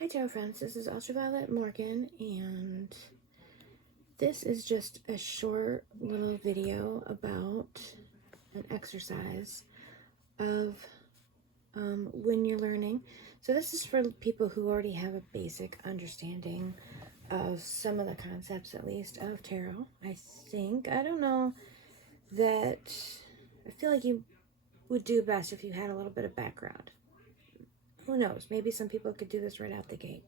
Hi tarot friends, this is Ultraviolet Morgan, and this is just a short little video about an exercise of when you're learning. So this is for people who already have a basic understanding of some of the concepts, at least, of tarot. I don't know, that I feel like you would do best if you had a little bit of background. Who knows, maybe some people could do this right out the gate.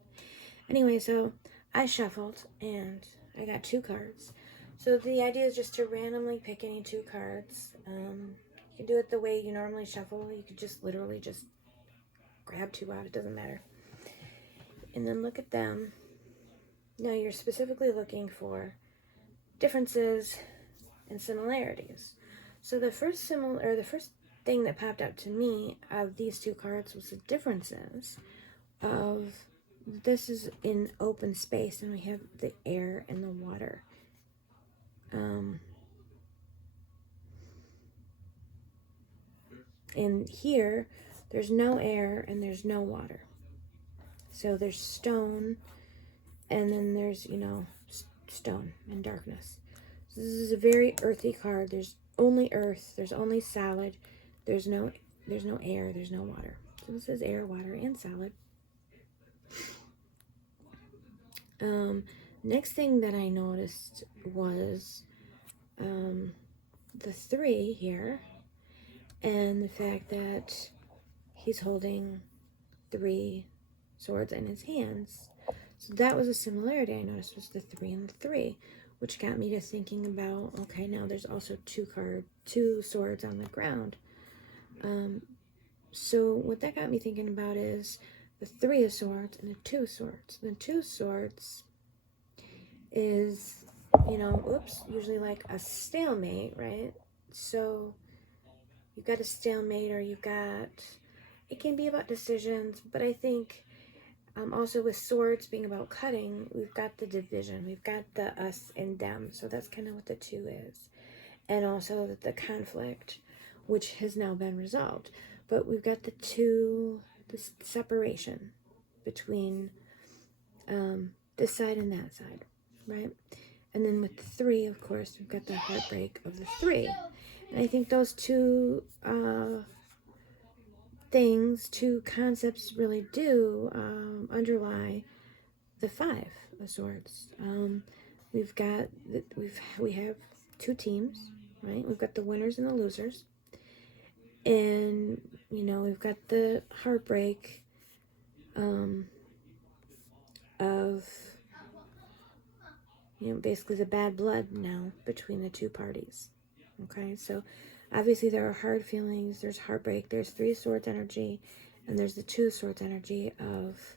Anyway, so I shuffled and I got 2 cards. So the idea is just to randomly pick any 2 cards. You can do it the way you normally shuffle. You could just literally just grab 2 out. It doesn't matter. And then look at them. Now you're specifically looking for differences and similarities. So the first thing that popped out to me of these 2 cards was the differences of this is in open space, and we have the air and the water. And here, there's no air and there's no water. So there's stone, and then there's, stone and darkness. So this is a very earthy card. There's only earth, there's only solid, there's no air, there's no water. So this is air, water, and solid. Next thing that I noticed was the 3 here, and the fact that he's holding 3 swords in his hands. So that was a similarity I noticed, was the 3 and the 3, which got me to thinking about, okay, now there's also 2 swords on the ground. So what that got me thinking about is the 3 of swords and the 2 swords. The 2 swords is, usually like a stalemate, right? So you've got a stalemate, or it can be about decisions, but I think also with swords being about cutting, we've got the division, we've got the us and them, so that's kind of what the 2 is. And also the conflict, which has now been resolved. But we've got the separation between this side and that side, right? And then with the 3, of course, we've got the heartbreak of the 3. And I think those 2 concepts really do underlie the 5 of swords. We have 2 teams, right? We've got the winners and the losers, and we've got the heartbreak of basically the bad blood now between the 2 parties. Okay, so obviously there are hard feelings, there's heartbreak, there's 3 swords energy, and there's the 2 swords energy of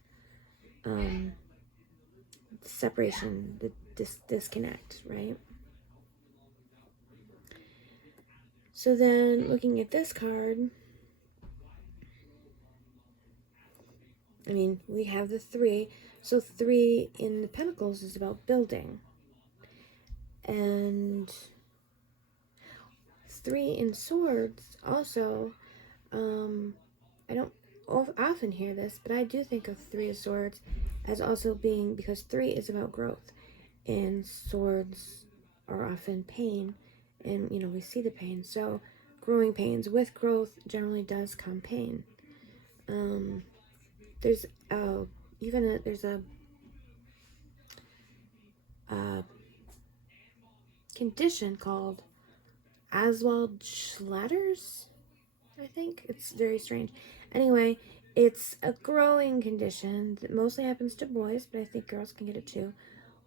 separation, the disconnect, right? So then looking at this card, we have the 3. So 3 in the Pentacles is about building. And 3 in Swords also, I don't often hear this, but I do think of 3 of Swords as also being, because 3 is about growth, and swords are often pain, and we see the pain. So growing pains, with growth generally does come pain. There's a condition called Oswald Schlatters, I think. It's very strange. Anyway, it's a growing condition that mostly happens to boys, but I think girls can get it too,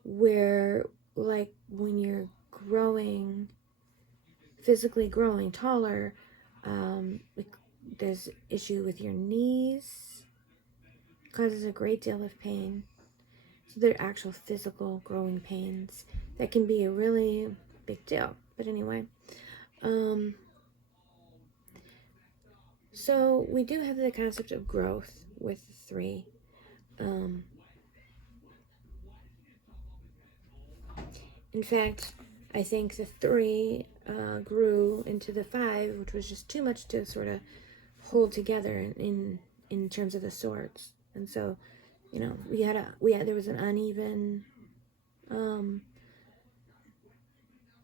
where, like, when you're physically growing taller, there's issue with your knees, causes a great deal of pain. So they're actual physical growing pains that can be a really big deal. But anyway, so we do have the concept of growth with 3. In fact, I think the 3 grew into the 5, which was just too much to sort of hold together in terms of the swords. And so you know, there was an uneven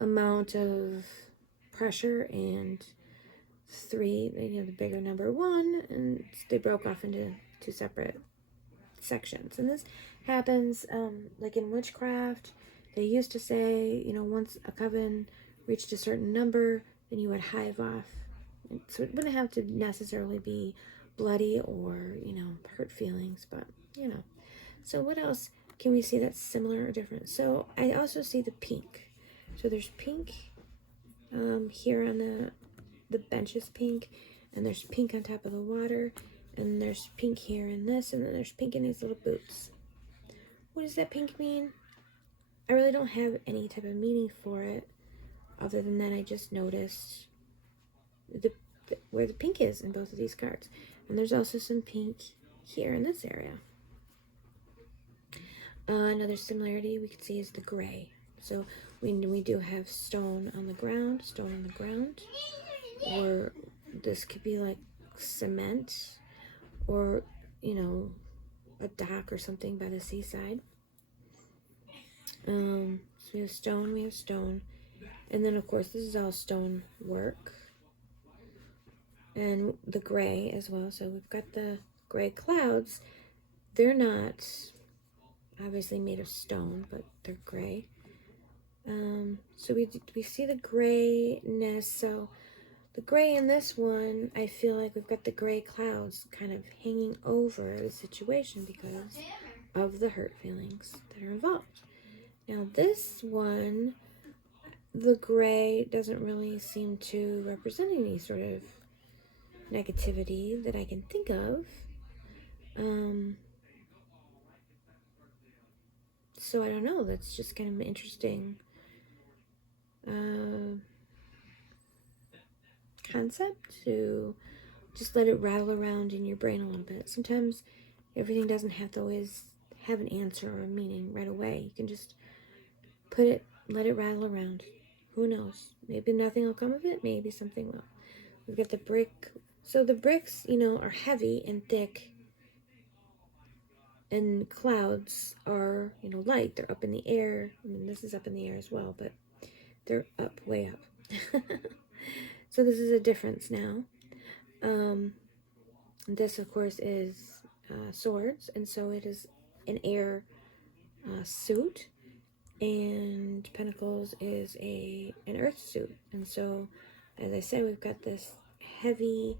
amount of pressure, and 3, you know, the bigger number 1, and they broke off into 2 separate sections. And this happens like in witchcraft. They used to say, you know, once a coven reached a certain number, then you would hive off. And so it wouldn't have to necessarily be bloody or, you know, hurt feelings, but, you know. So what else can we see that's similar or different? So I also see the pink. So there's pink here on the bench is pink, and there's pink on top of the water, and there's pink here in this, and then there's pink in these little boots. What does that pink mean? I really don't have any type of meaning for it, other than that I just noticed where the pink is in both of these cards. And there's also some pink here in this area. Another similarity we can see is the gray. So we do have stone on the ground, or this could be like cement, or, you know, a dock or something by the seaside. So we have stone, and then of course this is all stone work, and the gray as well. So we've got the gray clouds. They're not obviously made of stone, but they're gray. So we see the grayness. So the gray in this one, I feel like we've got the gray clouds kind of hanging over the situation because of the hurt feelings that are involved. Now this one, the gray doesn't really seem to represent any sort of negativity that I can think of. So I don't know, that's just kind of an interesting concept to just let it rattle around in your brain a little bit. Sometimes everything doesn't have to always have an answer or a meaning right away. You can just let it rattle around. Who knows? Maybe nothing will come of it. Maybe something will. We've got the brick. So the bricks, you know, are heavy and thick, and clouds are, you know, light. They're up in the air. I mean, this is up in the air as well, but they're up, way up. So this is a difference now. This, of course, is swords, and so it is an air suit, and pentacles is an earth suit. And so, as I said, we've got this heavy,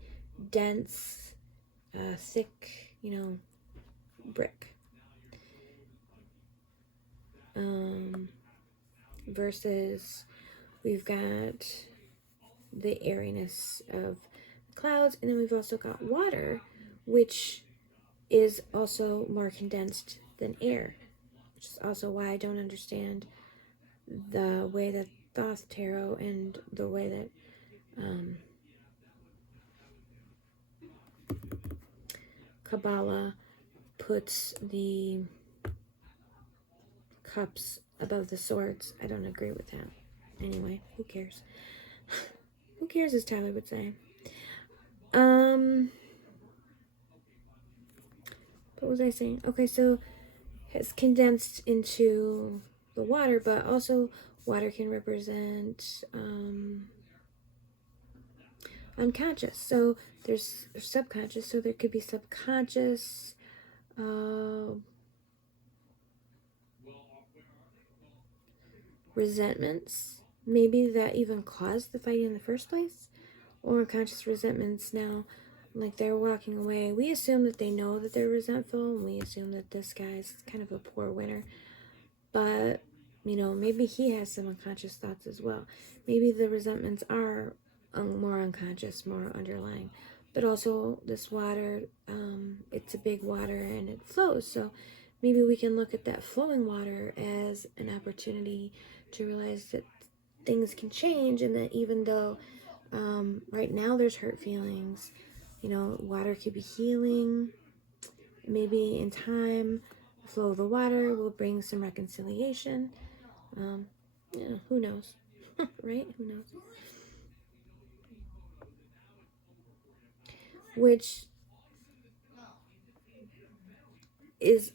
dense, thick, you know, brick. Versus we've got the airiness of clouds, and then we've also got water, which is also more condensed than air, which is also why I don't understand the way that Thoth Tarot and the way that Kabbalah puts the cups above the swords. I don't agree with that. Anyway, who cares? Who cares, as Tyler would say. What was I saying? Okay, so it's condensed into the water, but also water can represent unconscious. So there's subconscious, so there could be subconscious resentments, maybe that even caused the fight in the first place, or unconscious resentments. Now, like, they're walking away, we assume that they know that they're resentful, and we assume that this guy's kind of a poor winner, but, you know, maybe he has some unconscious thoughts as well. Maybe the resentments are more unconscious, more underlying. But also, this water, it's a big water and it flows, so maybe we can look at that flowing water as an opportunity to realize that things can change, and that even though right now there's hurt feelings, you know, water could be healing. Maybe in time, the flow of the water will bring some reconciliation. Yeah, who knows? Right? Who knows? Which is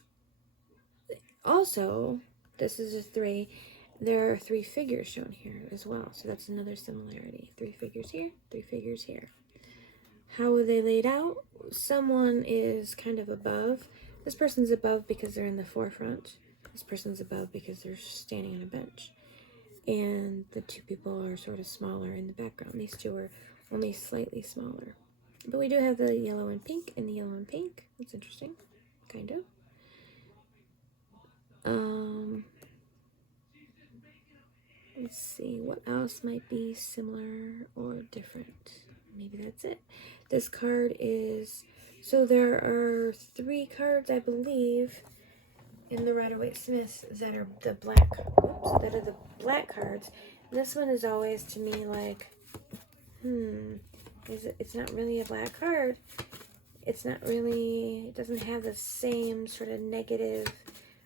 also, this is a 3. There are 3 figures shown here as well. So that's another similarity. 3 figures here, 3 figures here. How are they laid out? Someone is kind of above. This person's above because they're in the forefront. This person's above because they're standing on a bench. And the 2 people are sort of smaller in the background. These 2 are only slightly smaller. But we do have the yellow and pink and the yellow and pink. That's interesting. Kind of. Let's see, what else might be similar or different? Maybe that's it. This card is, so there are 3 cards, I believe, in the Rider-Waite-Smiths that are the black, the black cards. And this one is always to me like, it's not really a black card. It's not really, it doesn't have the same sort of negative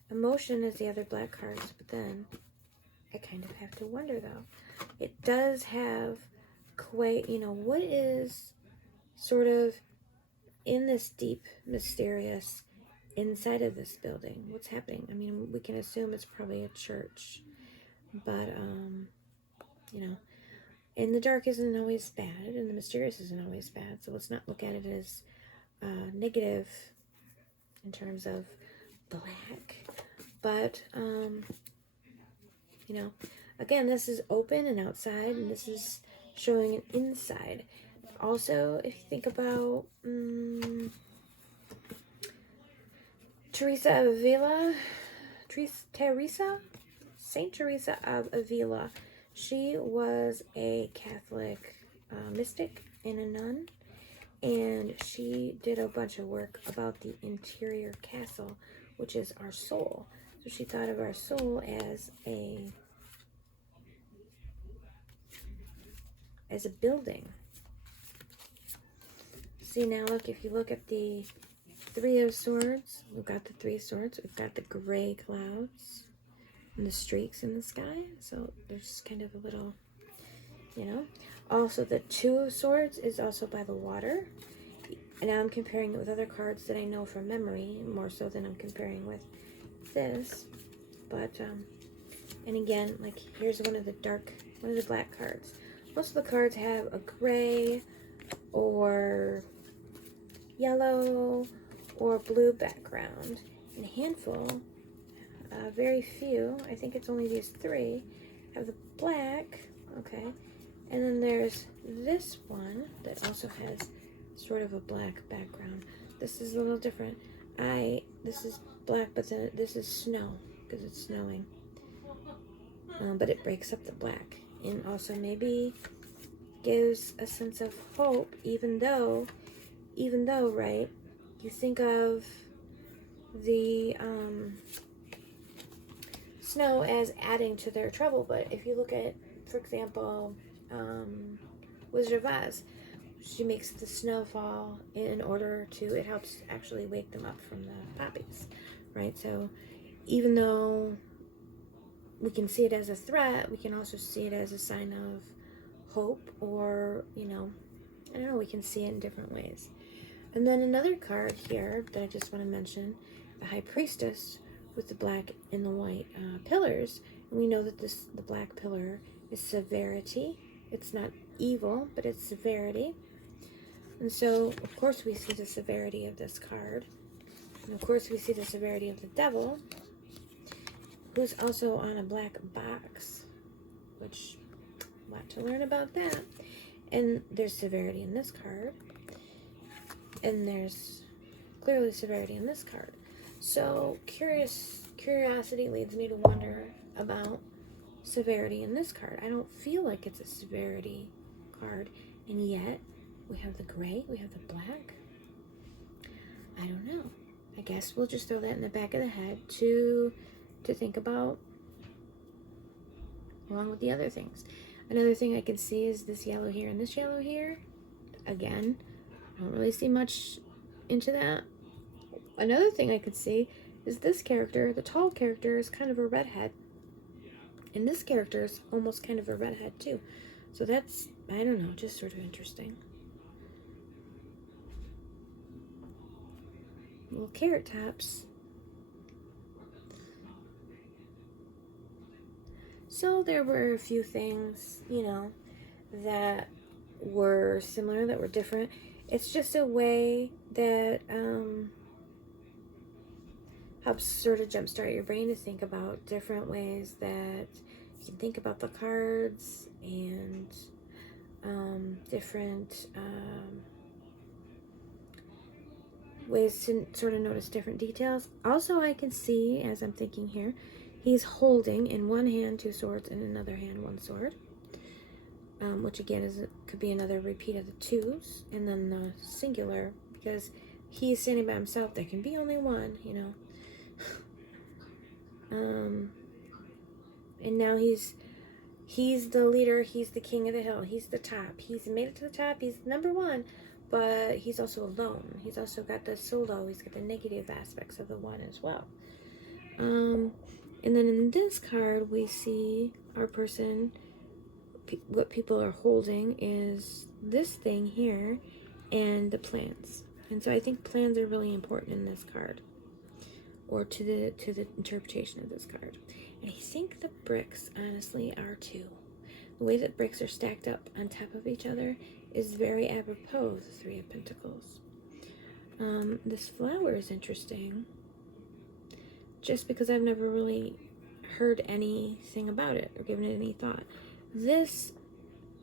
emotion as the other black cards, but then I kind of have to wonder though. It does have quite, what is sort of in this deep, mysterious inside of this building? What's happening? I mean, we can assume it's probably a church, but, and the dark isn't always bad, and the mysterious isn't always bad, so let's not look at it as negative in terms of black, but, again, this is open and outside, and this is showing an inside. Also, if you think about Saint Teresa of Avila, she was a Catholic mystic and a nun, and she did a bunch of work about the interior castle, which is our soul. So she thought of our soul as a building. See, now look, if you look at the 3 of Swords, we've got the 3 swords, we've got the gray clouds and the streaks in the sky, so there's kind of a little, Also, the 2 of Swords is also by the water, and now I'm comparing it with other cards that I know from memory, more so than I'm comparing with this, but, and again, like, here's one of the black cards. Most of the cards have a gray or yellow or blue background. And a handful, very few, I think it's only these 3, have the black, okay. And then there's this one that also has sort of a black background. This is a little different. This is black, but then this is snow, because it's snowing. But it breaks up the black. And also maybe gives a sense of hope, even though, right, you think of the snow as adding to their trouble, but if you look at, for example, Wizard of Oz, she makes the snow fall in order to, it helps actually wake them up from the poppies, right? So even though we can see it as a threat, we can also see it as a sign of hope, or, I don't know, we can see it in different ways. And then another card here that I just want to mention, the High Priestess with the black and the white pillars. And we know that the black pillar is severity. It's not evil, but it's severity. And so, of course, we see the severity of this card. And of course, we see the severity of the devil, who's also on a black box, which, a lot to learn about that. And there's severity in this card, and there's clearly severity in this card. So curiosity leads me to wonder about severity in this card. I don't feel like it's a severity card, and yet we have the gray, we have the black. I don't know. I guess we'll just throw that in the back of the head to think about, along with the other things. Another thing I can see is this yellow here and this yellow here. Again, I don't really see much into that. Another thing I could see is this character, the tall character, is kind of a redhead. And this character is almost kind of a redhead too. So that's, I don't know, just sort of interesting. Little carrot tops. So there were a few things, you know, that were similar, that were different. It's just a way that helps sort of jumpstart your brain to think about different ways that you can think about the cards, and different ways to sort of notice different details. Also, I can see, as I'm thinking here, he's holding in one hand 2 swords, and in another hand 1 sword. Which again could be another repeat of the 2s, and then the singular, because he's standing by himself. There can be only one, you know. And now he's the leader. He's the king of the hill. He's the top. He's made it to the top. He's number 1, but he's also alone. He's also got the solo. He's got the negative aspects of the 1 as well. And then in this card, we see our person. What people are holding is this thing here and the plans. And so I think plans are really important in this card, or to the interpretation of this card. And I think the bricks honestly are too. The way that bricks are stacked up on top of each other is very apropos of the 3 of Pentacles. This flower is interesting just because I've never really heard anything about it or given it any thought. This,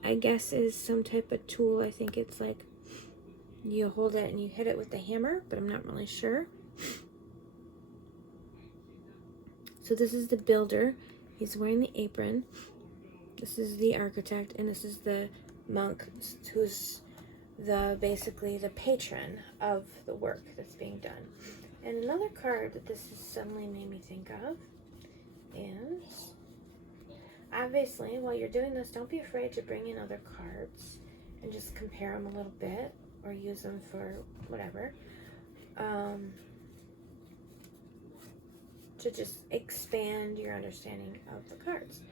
I guess, is some type of tool. I think it's like you hold it and you hit it with the hammer, but I'm not really sure. So this is the builder. He's wearing the apron. This is the architect, and this is the monk, who's basically the patron of the work that's being done. And another card that this has suddenly made me think of is, obviously, while you're doing this, don't be afraid to bring in other cards and just compare them a little bit, or use them for whatever, to just expand your understanding of the cards.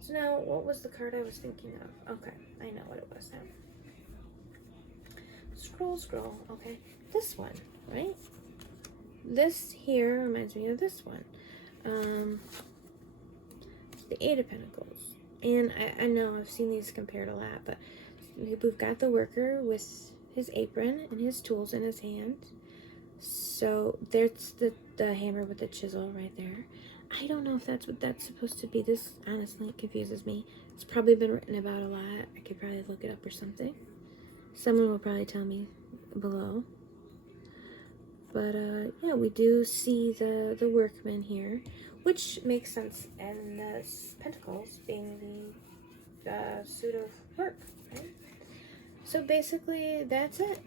So now, what was the card I was thinking of? Okay, I know what it was now. Scroll. Okay, this one, right? This here reminds me of this one. The 8 of Pentacles. And I know I've seen these compared a lot, but we've got the worker with his apron and his tools in his hand. So there's the hammer with the chisel right there. I don't know if that's what that's supposed to be. This honestly confuses me. It's probably been written about a lot. I could probably look it up or something. Someone will probably tell me below. But yeah, we do see the workman here, which makes sense, and the pentacles being the suit of work, right? So basically, that's it.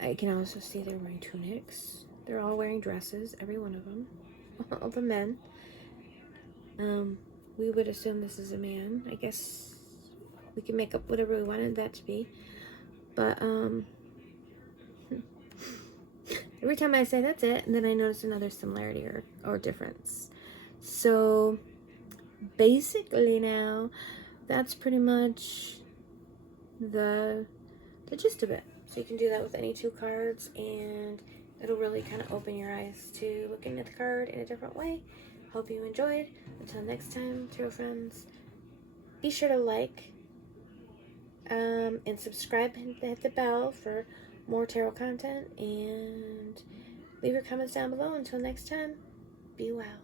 I can also see they're wearing tunics. They're all wearing dresses, every one of them, all the men. We would assume this is a man. I guess we can make up whatever we wanted that to be. But every time I say that's it, and then I notice another similarity or difference. So basically now, that's pretty much the gist of it. So you can do that with any 2 cards, and it'll really kind of open your eyes to looking at the card in a different way. Hope you enjoyed. Until next time, tarot friends, be sure to like and subscribe and hit the bell for more tarot content, and leave your comments down below. Until next time, be well.